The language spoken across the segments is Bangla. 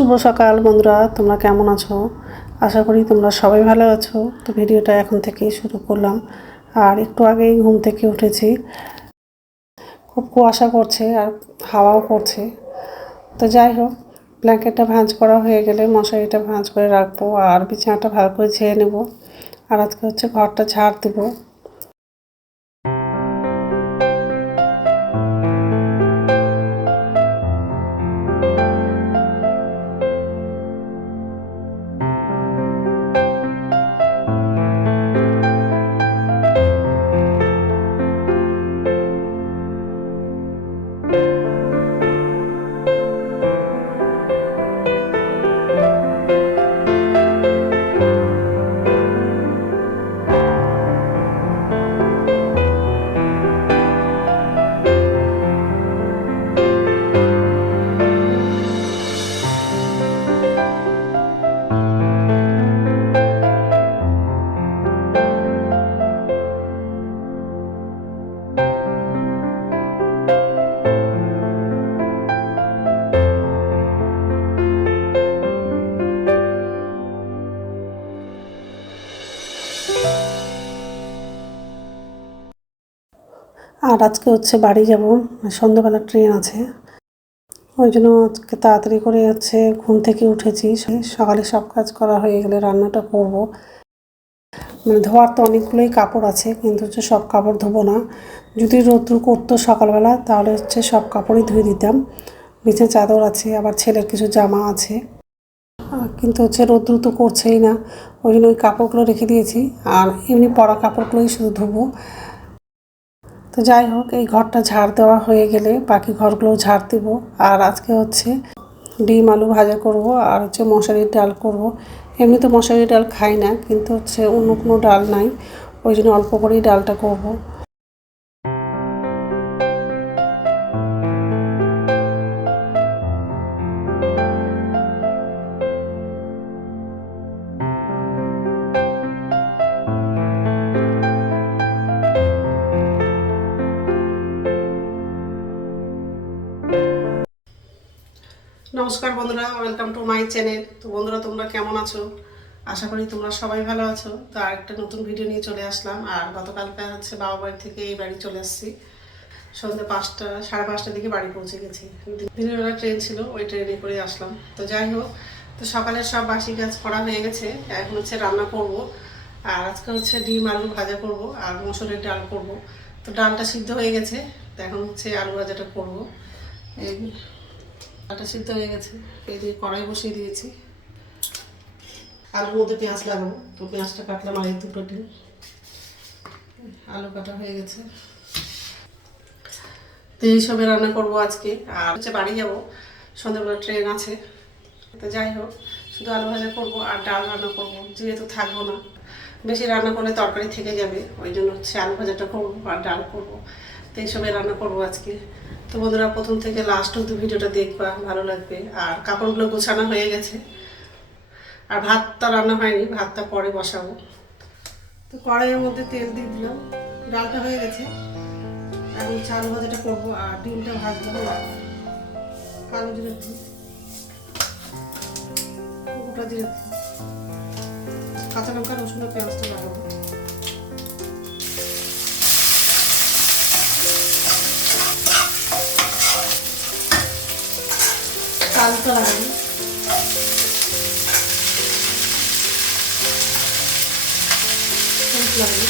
শুভ সকাল বন্ধুরা, তোমরা কেমন আছো? আশা করি তোমরা সবাই ভালো আছো। তো ভিডিওটা এখন থেকেই শুরু করলাম। আর একটু আগেই ঘুম থেকে উঠেছি। খুব কুয়াশা করছে আর হাওয়াও করছে। তো যাই হোক, ব্ল্যাঙ্কেটটা ভাঁজ করা হয়ে গেলে মশারিটা ভাঁজ করে রাখবো আর বিছানাটা ভালো করে ঝেড়ে নেব। আর আজকে হচ্ছে ঘরটা ঝাড় দেবো। আর আজকে হচ্ছে বাড়ি যাব, সন্ধ্যাবেলা ট্রেন আছে। ওই জন্য আজকে তাড়াতাড়ি করে হচ্ছে ঘুম থেকে উঠেছি। সকালে সব কাজ করা হয়ে গেলে রান্নাটা করব। মানে ধোয়ার তো অনেকগুলোই কাপড় আছে, কিন্তু হচ্ছে সব কাপড় ধোবো না। যদি রৌদ্র করতো সকালবেলা তাহলে হচ্ছে সব কাপড়ই ধুয়ে দিতাম। নিচে চাদর আছে, আবার ছেলের কিছু জামা আছে, কিন্তু হচ্ছে রৌদ্র তো করছেই না। ওই জন্য ওই কাপড়গুলো রেখে দিয়েছি। আর এমনি পরা কাপড়গুলোই শুধু ধোবো। তো যাই হোক, এই ঘরটা ঝাড় দেওয়া হয়ে গেলে বাকি ঘরগুলোও ঝাড় দেব। আর আজকে হচ্ছে ডিম আলু ভাজা করব আর হচ্ছে মশারির ডাল করব। এমনি তো মশারির ডাল খাই না, কিন্তু হচ্ছে অন্য কোনো ডাল নাই, ওই জন্য অল্প করেই ডালটা করব। নমস্কার বন্ধুরা, ওয়েলকাম টু মাই চ্যানেল। তো বন্ধুরা, তোমরা কেমন আছো? আশা করি তোমরা সবাই ভালো আছো। তো আরেকটা নতুন ভিডিও নিয়ে চলে আসলাম। আর গতকালকে হচ্ছে বাবা বাড়ি থেকে এই বাড়ি চলে আসছি। সন্ধ্যে 5টা, 5:30টার দিকে বাড়ি পৌঁছে গেছি। দিনের বেলা ট্রেন ছিল, ওই ট্রেনে করে আসলাম। তো যাই হোক, তো সকালের সব বাসি কাজ করা হয়ে গেছে। এখন হচ্ছে রান্না করব। আর আজকে হচ্ছে ডিম আলু ভাজা করব আর মসুরের ডাল করব। তো ডালটা সিদ্ধ হয়ে গেছে, তো এখন হচ্ছে আলু ভাজাটা করব। এই ডালটা সিদ্ধ হয়ে গেছে, এই দিয়ে কড়াই বসিয়ে দিয়েছি। আলুর মধ্যে পেঁয়াজ লাগাবো, তো পেঁয়াজটা কাটলাম। আর এই দুটো ডিম, আলু কাটা হয়ে গেছে। তো এইসবে রান্না করবো আজকে। আর হচ্ছে বাড়ি যাবো, সন্ধ্যাবেলা ট্রেন আছে। তো যাই হোক, শুধু আলু ভাজা করবো আর ডাল রান্না করবো, যেহেতু থাকবো না। বেশি রান্না করলে তরকারি থেকে যাবে, ওই জন্য হচ্ছে আলু ভাজাটা করবো আর ডাল করবো। তো এইসবে রান্না করবো আজকে। তো বন্ধুরা, প্রথম থেকে লাস্ট অব্দি ভিডিওটা দেখবা, ভালো লাগবে। আর কাপড়গুলো গোছানো হয়ে গেছে। আর ভাতটা রান্না হয়নি, ভাতটা পরে বসাবো। তো কড়াইয়ের মধ্যে তেল দিয়ে দিলাম, ডালটা হয়ে গেছে। এখন আলু ভাজাটা করবো আর ডিমটা ভাজবো। কালো জিরে দিই, গোটা জিরে দিই, কাঁচা লঙ্কা, রসুন আর পেঁয়াজটা লাগাবো। আলুটা লাগাবো। লাগাবো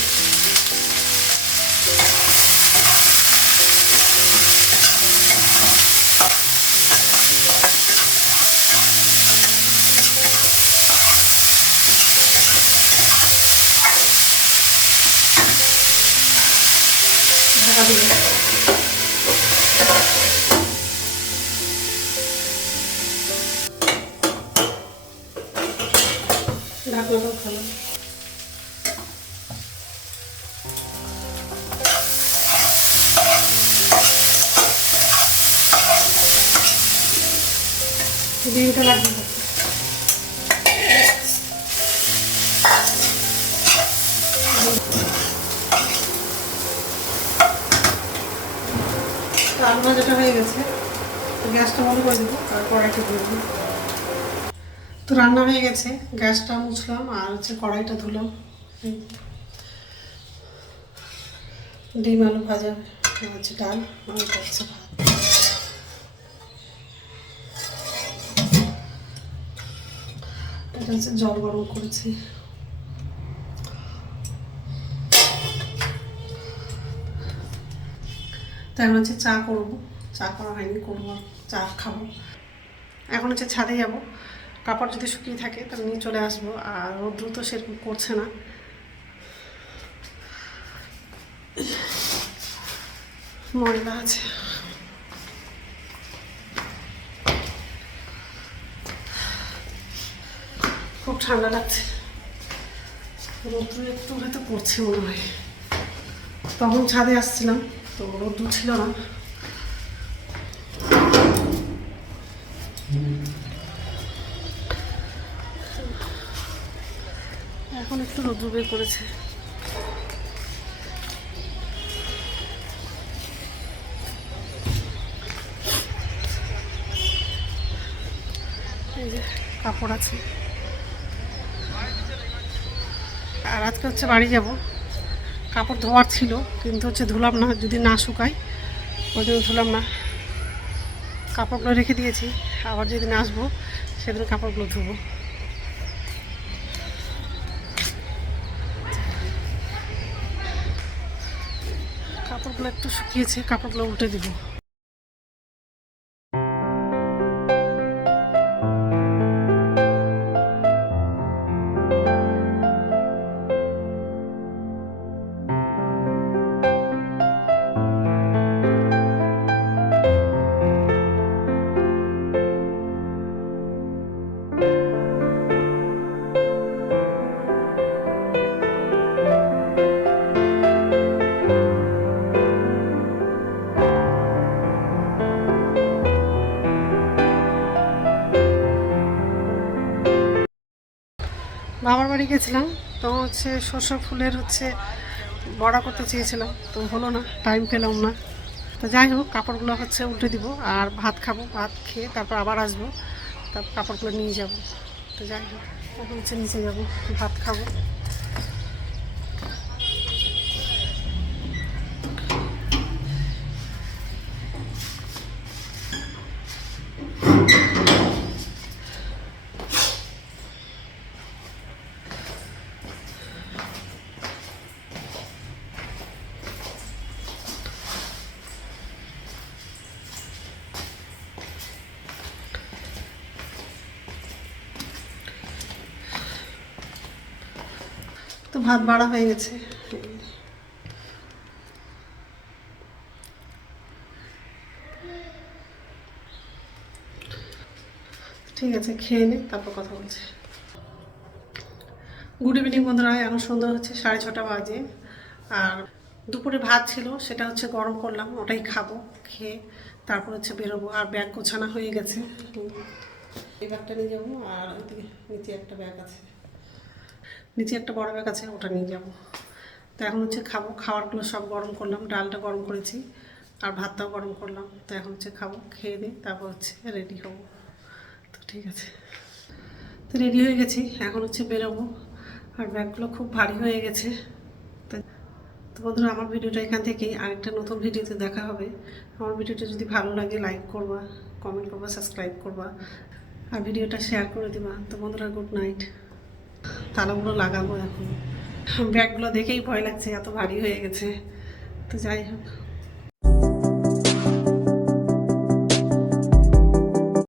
ঢাকা দিয়ে। ঢাকনাটাও ভালো। ডিমটা লাগবে। আলু ভাজাটা হয়ে গেছে, গ্যাসটা বন্ধ করে দেবো আর কড়াইটা দিয়ে দেবো। তো কড়াইটা গরম হয়ে গেছে, দিয়ে দিলাম হচ্ছে ডিম। ডিমটা দিয়ে দিলাম, দিয়ে একটু নাড়াচাড়া করে নেবো। দিয়ে দিলাম হচ্ছে লবণ, দিয়ে দিলাম হচ্ছে হলুদ, দিয়ে দিলাম হচ্ছে তো রান্না হয়ে গেছে, গ্যাসটা মুছলাম আর হচ্ছে কড়াইটা ধুলাম। ডিম আলু ভাজা হচ্ছে, ডাল আর হচ্ছে ভাত। এটা হচ্ছে জল গরম করেছি। তো এখন হচ্ছে চা করবো, চা করা হয়নি, করবো, চা খাবো। এখন হচ্ছে ছাদে যাব, কাপড় যদি শুকিয়ে থাকে তাহলে নিয়ে চলে আসবো। আর রৌদ্র তো সেরকম করছে না, ময়লা আছে। খুব ঠান্ডা লাগছে, রৌদ্র একটু হয়তো পড়ছে মনে হয়। তখন ছাদে আসছিলাম তো রৌদ্র ছিল না। এখন একটু রৌদ্র বের করেছে। এই যে কাপড় আছে। আর আজকে হচ্ছে বাড়ি যাব, কাপড় ধোয়ার ছিল কিন্তু হচ্ছে ধুলাম না, যদি না শুকায় ওই জন্য ধুলাম না। কাপড়গুলো রেখে দিয়েছি, আবার যেদিন আসবো সেদিন কাপড়গুলো ধুবো। কাপড়গুলো একটু শুকিয়েছে, কাপড়গুলো উল্টে দিব। বাবার বাড়ি গেছিলাম, তো হচ্ছে সরষে ফুলের হচ্ছে বড়া করতে চেয়েছিলাম, তো হলো না, টাইম পেলাম না। তো যাই হোক, কাপড়গুলো হচ্ছে উল্টে দিব আর ভাত খাবো, ভাত খেয়ে তারপর আবার আসবো, তারপর কাপড়গুলো নিয়ে যাব। তো যাই হোক, এখন হচ্ছে নিচে যাবো, ভাত খাবো। তো ভাত বাড়া হয়ে গেছে, ঠিক আছে, খেয়ে নে তারপর কথা বলছি। গুড ইভিনিং বন্ধুরা, এখন সন্ধ্যা হচ্ছে 6:30 বাজে। আর দুপুরে ভাত ছিল, সেটা হচ্ছে গরম করলাম, ওটাই খাবো। খেয়ে তারপর হচ্ছে বেরোবো। আর ব্যাগ গোছানো হয়ে গেছে, এই ব্যাগটা নিয়ে যাবো। আর ওইদিকে নিচে একটা ব্যাগ আছে, নিচে একটা বড় ব্যাগ আছে, ওটা নিয়ে যাবো। তো এখন হচ্ছে খাবো, খাবারগুলো সব গরম করলাম, ডালটা গরম করেছি আর ভাতটাও গরম করলাম। তো এখন হচ্ছে খাবো, খেয়ে দিই, তারপর হচ্ছে রেডি হবো। তো ঠিক আছে, তো রেডি হয়ে গেছি, এখন হচ্ছে বেরোবো। আর ব্যাগগুলো খুব ভারী হয়ে গেছে। তো বন্ধুরা, আমার ভিডিওটা এখান থেকেই, আরেকটা নতুন ভিডিওতে দেখা হবে। আমার ভিডিওটা যদি ভালো লাগে লাইক করবা, কমেন্ট করবা, সাবস্ক্রাইব করবা আর ভিডিওটা শেয়ার করে দিবা। তো বন্ধুরা, গুড নাইট। তালাগুলো লাগাবো এখন, ব্যাগগুলো দেখেই ভয় লাগছে, এত ভারী হয়ে গেছে। তো যাই হোক।